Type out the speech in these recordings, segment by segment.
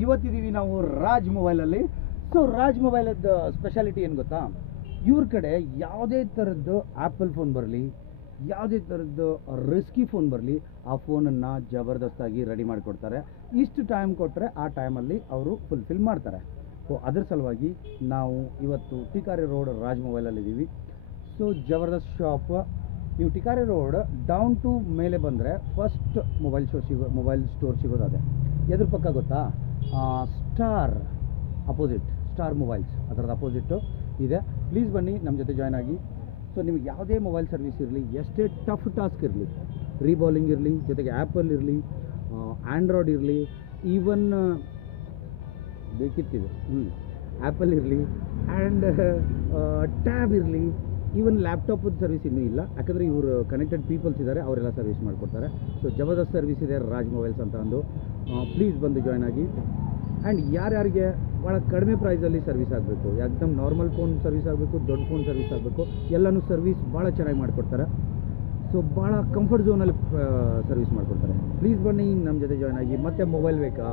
ಇವತ್ತಿದ್ದೀವಿ ನಾವು ರಾಜ್ ಮೊಬೈಲಲ್ಲಿ. So Raj ಮೊಬೈಲದ್ದು speciality ಏನು ಗೊತ್ತಾ, ಇವ್ರ ಕಡೆ ಯಾವುದೇ ಥರದ್ದು ಆ್ಯಪಲ್ ಫೋನ್ ಬರಲಿ, ಯಾವುದೇ ಥರದ್ದು ರಿಸ್ಕಿ ಫೋನ್ ಬರಲಿ, ಆ ಫೋನನ್ನು ಜಬರ್ದಸ್ತಾಗಿ ರೆಡಿ ಮಾಡಿಕೊಡ್ತಾರೆ. ಇಷ್ಟು ಟೈಮ್ ಕೊಟ್ಟರೆ ಆ ಟೈಮಲ್ಲಿ ಅವರು ಫುಲ್ಫಿಲ್ ಮಾಡ್ತಾರೆ. ಸೊ ಅದರ ಸಲುವಾಗಿ ನಾವು ಇವತ್ತು ಟಿಕಾರಿ ರೋಡ್ ರಾಜ್ ಮೊಬೈಲಲ್ಲಿದ್ದೀವಿ. ಸೊ ಜಬರ್ದಸ್ತ್ ಶಾಪ್. ನೀವು ಟಿಕಾರಿ ರೋಡ್ ಡೌನ್ ಟು ಮೇಲೆ ಬಂದರೆ ಫಸ್ಟ್ ಮೊಬೈಲ್ ಸ್ಟೋರ್ ಸಿಗೋದು ಅದೇ. ಎದ್ರ ಪಕ್ಕ ಗೊತ್ತಾ, ಸ್ಟಾರ್ ಮೊಬೈಲ್ಸ್ ಅದರದ್ದು ಅಪೋಸಿಟ್ಟು ಇದೆ. ಪ್ಲೀಸ್ ಬನ್ನಿ, ನಮ್ಮ ಜೊತೆ ಜಾಯ್ನ್ ಆಗಿ. ಸೊ ನಿಮಗೆ ಯಾವುದೇ ಮೊಬೈಲ್ ಸರ್ವಿಸ್ ಇರಲಿ, ಎಷ್ಟೇ ಟಫ್ ಟಾಸ್ಕ್ ಇರಲಿ, ರೀಬಾಲಿಂಗ್ ಇರಲಿ, ಜೊತೆಗೆ ಆ್ಯಪಲ್ ಇರಲಿ, ಆ್ಯಂಡ್ರಾಯ್ಡ್ ಇರಲಿ, ಈವನ್ ಬೇಕಿತ್ತಿದೆ ಆ್ಯಪಲ್ ಇರಲಿ ಆ್ಯಂಡ್ ಟ್ಯಾಬ್ ಇರಲಿ, ಈವನ್ ಲ್ಯಾಪ್ಟಾಪದ ಸರ್ವಿಸ್ ಇನ್ನೂ ಇಲ್ಲ, ಯಾಕಂದರೆ ಇವರು ಕನೆಕ್ಟೆಡ್ ಪೀಪಲ್ಸ್ ಇದ್ದಾರೆ, ಅವರೆಲ್ಲ ಸರ್ವಿಸ್ ಮಾಡಿಕೊಡ್ತಾರೆ. ಸೊ ಜಬರ್ದಸ್ತ್ ಸರ್ವಿಸ್ ಇದೆ ರಾಜ್ ಮೊಬೈಲ್ಸ್ ಅಂತ ಅಂದು. ಪ್ಲೀಸ್ ಬಂದು ಜಾಯ್ನ್ ಆಗಿ. ಆ್ಯಂಡ್ ಯಾರ್ಯಾರಿಗೆ ಭಾಳ ಕಡಿಮೆ ಪ್ರೈಸಲ್ಲಿ ಸರ್ವಿಸ್ ಆಗಬೇಕು, ಏಕದಮ್ ನಾರ್ಮಲ್ ಫೋನ್ ಸರ್ವಿಸ್ ಆಗಬೇಕು, ದೊಡ್ಡ ಫೋನ್ ಸರ್ವಿಸ್ ಆಗಬೇಕು, ಎಲ್ಲನೂ ಸರ್ವಿಸ್ ಭಾಳ ಚೆನ್ನಾಗಿ ಮಾಡಿಕೊಡ್ತಾರೆ. ಸೊ ಭಾಳ ಕಂಫರ್ಟ್ ಝೋನಲ್ಲಿ ಸರ್ವಿಸ್ ಮಾಡಿಕೊಡ್ತಾರೆ. ಪ್ಲೀಸ್ ಬನ್ನಿ, ನಮ್ಮ ಜೊತೆ ಜಾಯ್ನ್ ಆಗಿ. ಮತ್ತು ಮೊಬೈಲ್ ಬೇಕಾ,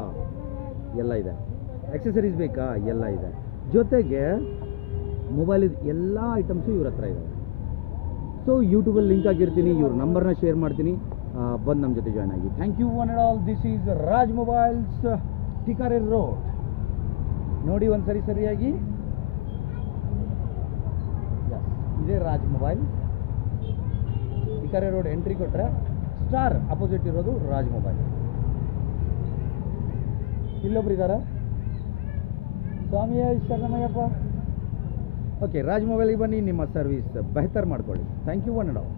ಎಲ್ಲ ಇದೆ. ಆಕ್ಸೆಸರೀಸ್ ಬೇಕಾ, ಎಲ್ಲ ಇದೆ. ಜೊತೆಗೆ ಮೊಬೈಲಿದು ಎಲ್ಲ ಐಟಮ್ಸು ಇವ್ರ ಹತ್ರ ಇದೆ. ಸೊ ಯೂಟ್ಯೂಬಲ್ಲಿ ಲಿಂಕ್ ಆಗಿರ್ತೀನಿ, ಇವ್ರ ನಂಬರ್ನ ಶೇರ್ ಮಾಡ್ತೀನಿ. ಬಂದು ನಮ್ಮ ಜೊತೆ ಜಾಯ್ನ್ ಆಗಿ. Thank you one and all. This is Raj mobiles, Tikari road. ನೋಡಿ ಒಂದು ಸರಿಯಾಗಿ, ಇದೇ Raj mobile. Tikari road entry ಕೊಟ್ಟರೆ ಸ್ಟಾರ್ ಅಪೋಸಿಟ್ ಇರೋದು ರಾಜ್ ಮೊಬೈಲ್. ಇಲ್ಲೊಬ್ರು ಇದ್ದಾರೆ, ಸ್ವಾಮಿಯ ಶರಣಮಯ್ಯಪ್ಪ. ಓಕೆ, ರಾಜ್ ಮೊಬೈಲಿಗೆ ಬನ್ನಿ, ನಿಮ್ಮ ಸರ್ವಿಸ್ ಬೆಹತರ್ ಮಾಡ್ಕೊಳ್ಳಿ. Thank you one and all.